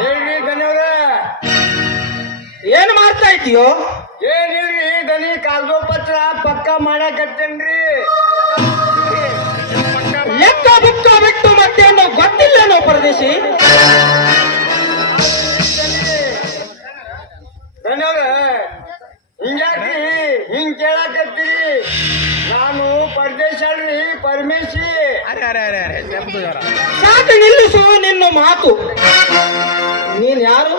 ಹೇಳ್ರಿ ದನಿಯವ್ರ. ಏನ್ ಮಾಡ್ತಾ ಇದೀಯೋ? ಏನಿಲ್ರಿ ದನಿ, ಕಾಗದ ಪತ್ರ ಪಕ್ಕ ಮಾಡಕತ್ತೇನ್ರಿ. ಲೆಕ್ಕ ಬುಕ್ಕ ಬಿಟ್ಟು ಮತ್ತೇನು ಗೊತ್ತಿಲ್ಲೇನೋ ಪರದೇಶಿ? ದನಿಯವ್ರ ಹಿಂಗ್ಯಾಕ್ರಿ ಹಿಂಗ್ ಕೇಳಕತ್ತೀರಿ? ನಾನು ಪರದೇಶ ಅಲ್ರಿ, ಪರಮೇಶಿ. ಸಾಕು ನಿಲ್ಲಿಸು ನಿನ್ನ ಮಾತು. ನೀನ್ ಯಾರು?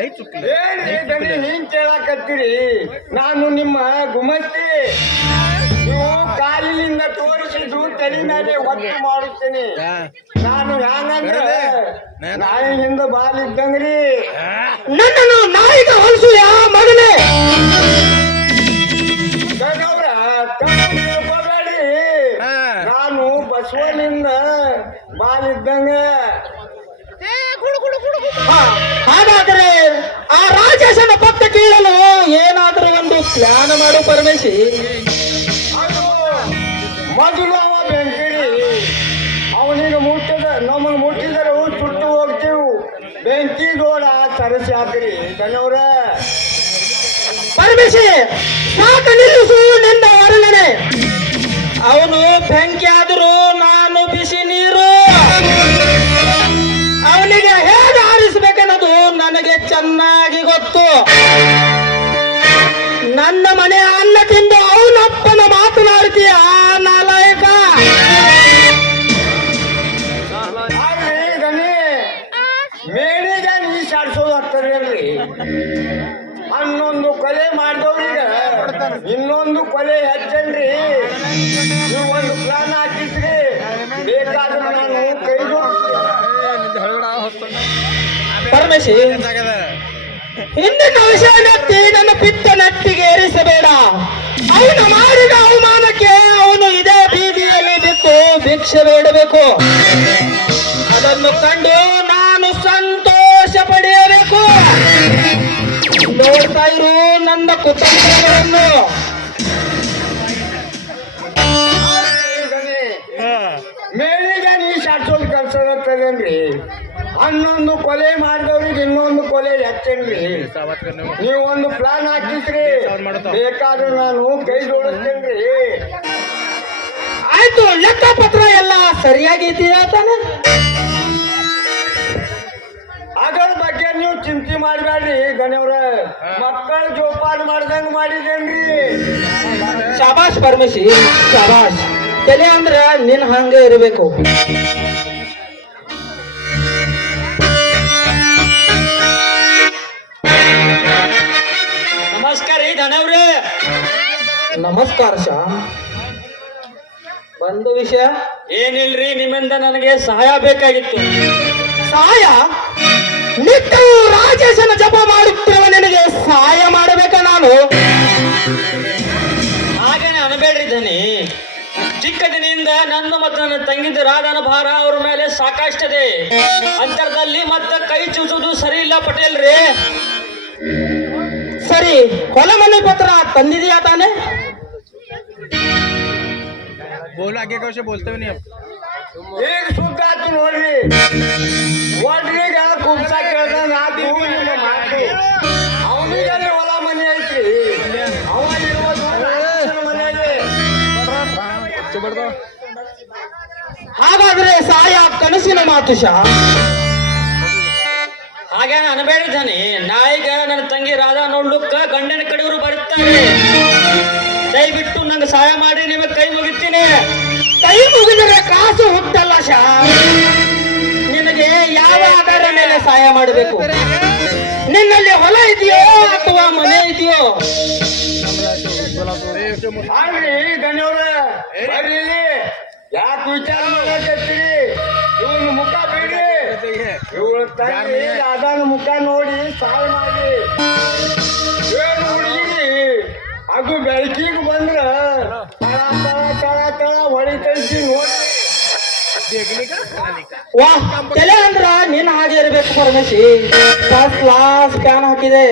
ಏನ್ರಿ ದನಿ ಹಿಂಗ್ ಕೇಳಕತ್ತೀರಿ? ನಾನು ನಿಮ್ಮ ಗುಮಸ್ತಿ. ನೀವು ಕಾಲಿನಿಂದ ತೋರಿಸಿದ್ದು ತಲೆ ಮೇಲೆ ಒತ್ತು ಮಾಡುತ್ತೇನೆ. ನಾನು ಹ್ಯಾಂಗಂದ್ರೆ ನಾಯಿಯಿಂದ ಬಾಲಿದ್ದಂಗ್ರಿ. ನನ್ನನ್ನು ನಾಯಿಗ ಹೊಲಸು ಯಾ ಮಗನೇ? ದನಿಯವ್ರ ತಪ್ಪು ತಿಳ್ಕೊಬೇಡಿ. ನಾನು ಬಸವನಿಂದ ಬಾಲಿದ್ದಂಗ. ಹಾಗಾದ್ರೆ ಆ ರಾಜೇಶನ ಪಕ್ಕ ಕೀಳಲು ಏನಾದ್ರೂ ಒಂದು ಪ್ಲಾನ್ ಮಾಡು ಪರಮೇಶಿ. ಅದು ಮೊದಲು ಅವ ಬೆಂಕಿರಿ. ಅವನಿಗೆ ಮುಟ್ಟಿದ ನಮಗೆ ಮುಟ್ಟಿದರೆ ಸುಟ್ಟು ಹೋಗ್ತೀವಿ. ಬೆಂಕಿ ದೋಡ ತರಿಸಿ ಹಾಕ್ರಿ ದನಿಯವ್ರ. ಪರಮೇಶಿ ಸಾಕು ನಿಲ್ಲಿಸು ನಿನ್ನ ವರ್ಣನೆ. ಅವನು ಬೆಂಕಿ ಆದರೂ ನಾನು ಬಿಸಿ ನೀರು. ಅವನಿಗೆ ಹೇಗೆ ಆರಿಸಬೇಕನ್ನೋದು ನನಗೆ ಚೆನ್ನಾಗಿ ಗೊತ್ತು. ನನ್ನ ಮನೆ ಅನ್ನ ತಿಂದು ಅವನಪ್ಪನ ಮಾತನಾಡ್ತೀಯ ನಾಲಾಯಕ. ಆಗ್ರಿ ದನಿ, ಮೇಳಿಗೆ ನೀಸಾಡ್ಸೋದು ಆಗ್ತದಲ್ರಿ. ಹನ್ನೊಂದು ಕೊಲೆ ಮಾಡಿದವ್ರಿಗೆ ಇನ್ನೊಂದು ಕೊಲೆ ಹೆಚ್ಚನ್ರಿ. ನೀವು ಒಂದು ಪ್ಲಾನ್ ಹಾಕಿದ್ರಿ, ಬೇಕಾದ್ರೆ ನಾನು ಕೈ ಪರಮೇಶಿ ಹಿಂದಿನ ವಿಷಯ ನೆತ್ತಿ ನನ್ನ ಪಿತ್ತ ನೆತ್ತಿಗೆ ಏರಿಸಬೇಡ. ಅವನು ಮಾಡಿದ ಅವಮಾನಕ್ಕೆ ಅವನು ಇದೇ ಬೀದಿಯಲ್ಲಿ ಬಿಟ್ಟು ಭಿಕ್ಷೆ ಬೇಡಬೇಕು. ಅದನ್ನು ಕಂಡು ನಾನು ಸಂತೋಷ ಪಡೆಯಬೇಕು. ನೋಡ್ತಾ ಇರು ನನ್ನ ಕುತಂತ್ರಗಳನ್ನು. ಮೇಳಿಗೆ ನೀಸಾಡ್ಸೋದು ಕೆಲಸ ಇರ್ತದೇನ್ರಿ. ಹನ್ನೊಂದು ಕೊಲೆ ಮಾಡಿದವ್ರಿಗೆ ಇನ್ನೊಂದು ಕೊಲೆ ಹೆಚ್ಚನ್ರಿ. ನೀವು ಒಂದು ಪ್ಲಾನ್ ಹಾಕಿದ್ರಿ, ಬೇಕಾದ್ರೆ ನಾನು ಕೈ ಜೋಡಿಸ್ತೇನ್ರಿ. ಆಯ್ತು, ಲೆಕ್ಕಪತ್ರ ಎಲ್ಲ ಸರಿಯಾಗಿದೆಯಾ ತಾನೆ? ಅದರ ಬಗ್ಗೆ ನೀವು ಚಿಂತೆ ಮಾಡಬೇಡ್ರಿ ದನಿಯವ್ರ. ಮಕ್ಕಳ ಜೋಪಾನ ಮಾಡ್ದಂಗ ಮಾಡಿದೇನ್ರಿ. ಶಾಬಾಷ್ ಪರಮೇಶಿ, ಶಾಬಾಷ್. ತಲೆ ಅಂದ್ರ ನಿನ್ ಹಂಗೆ ಇರಬೇಕು. ನಮಸ್ಕಾರ ರೀ ಧನವ್ರೆ. ನಮಸ್ಕಾರ ಶಾ. ಒಂದು ವಿಷಯ ಏನಿಲ್ರಿ, ನಿಮ್ಮಿಂದ ನನಗೆ ಸಹಾಯ ಬೇಕಾಗಿತ್ತು. ಸಹಾಯ? ನಿತ್ಯವೂ ರಾಜೇಶನ ಜಪ ಮಾಡುತ್ತಿರುವ ನಿನಗೆ ಸಹಾಯ ಮಾಡಬೇಕ ನಾನು? ಹಾಗೇನೆ ಅನಬೇಡ್ರಿ ಧನಿ. ಚಿಕ್ಕ ದಿನಿಂದ ನನ್ನ ಮತ್ತು ನನ್ನ ತಂಗಿದ ರಾಧನ ಭಾರ ಅವ್ರ ಮೇಲೆ ಸಾಕಷ್ಟಿದೆ. ಅಂತರದಲ್ಲಿ ಮತ್ತೆ ಕೈ ಚೂಸುವುದು ಸರಿ ಇಲ್ಲ ಪಟೇಲ್ರಿ. ಸರಿ, ಹೊಲ ಮನೆ ಪತ್ರ ತಂದಿದೆಯಾ ತಾನೆ? ಈಗ ಸುದ್ದ ಆಯ್ತು ನೋಡ್ರಿ. ಒಡ್ರಿಗ ಕುಂಸ ಕೇಳ್ದಂಗ ಆತು ನಿಮ್ಮ ಮಾತು. ಅವನಿಗೆ ಹೊಲ ಮನೆ ಐತ್ರಿ. ಅವ ಇರೋದು ರಾಜನ ಮನೆಯಲ್ಲಿ. ಹಾಗಾದ್ರೆ ಸಹಾಯ ಕನಸಿನ ಮಾತು ಶಾ. ಹಾಗೇನೆ ಅನಬೇಡ್ರಿ ಧನಿ. ನಾಯಿಗ ನನ್ನ ತಂಗಿ ರಾಧಾ ನೋಡ್ಲಿಕ್ಕ ಗಂಡನ ಕಡೆಯವರು ಬರ್ತಾರೆ. ದಯವಿಟ್ಟು ನಂಗೆ ಸಹಾಯ ಮಾಡಿ, ನಿಮಗೆ ಕೈ ಮುಗಿತೀನಿ. ಕೈ ಮುಗಿದರೆ ಕಾಸು ಹುಟ್ಟಲ್ಲ ಶಾ. ನಿನಗೆ ಯಾವ ಆಧಾರ ಮೇಲೆ ಸಹಾಯ ಮಾಡಬೇಕು? ನಿನ್ನಲ್ಲಿ ಹೊಲ ಇದೆಯೋ ಅಥವಾ ಮನೆ ಇದೆಯೋ? ಆಗ್ರಿ ದನಿಯವ್ರ, ಬರ್ರಿ ಇಲ್ಲಿ. ಯಾಕೆ ವಿಚಾರ ಮಾಡಕತ್ತೀರಿ? ಇವನ ಮುಖ ಬಿಡ್ರಿ. ಇವಳ ತಂಗಿ ರಾಧಾನ ಮುಖ ನೋಡಿ ಸಹಾಯ ಮಾಡಿ. ಏನು ಹುಡುಗಿ ಅದು ಬೆಳಕಿಗೆ ಬಂದ್ರ ತಳ ತಳ ತಳ ತಳ ಹೊಡಿತೈತಿ ನೋಡ್ರಿ. ವಾಹ್, ತಲೆ ಅಂದ್ರ ನಿನ್ನ ಹಾಗೆ ಇರಬೇಕು ಪರಮೇಶಿ. ಫಸ್ಟ್ ಕ್ಲಾಸ್ ಪ್ಯಾನ್ ಹಾಕಿದೆ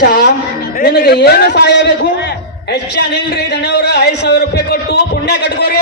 ಶಾ. ನಿನಗೆ ಏನು ಸಹಾಯ ಬೇಕು? ಹೆಚ್ಚ ನಿಲ್ರಿ ಧನವ್ರ. 5,000 ರೂಪಾಯಿ ಕೊಟ್ಟು ಪುಣ್ಯ ಕಟ್ಕೋರಿ.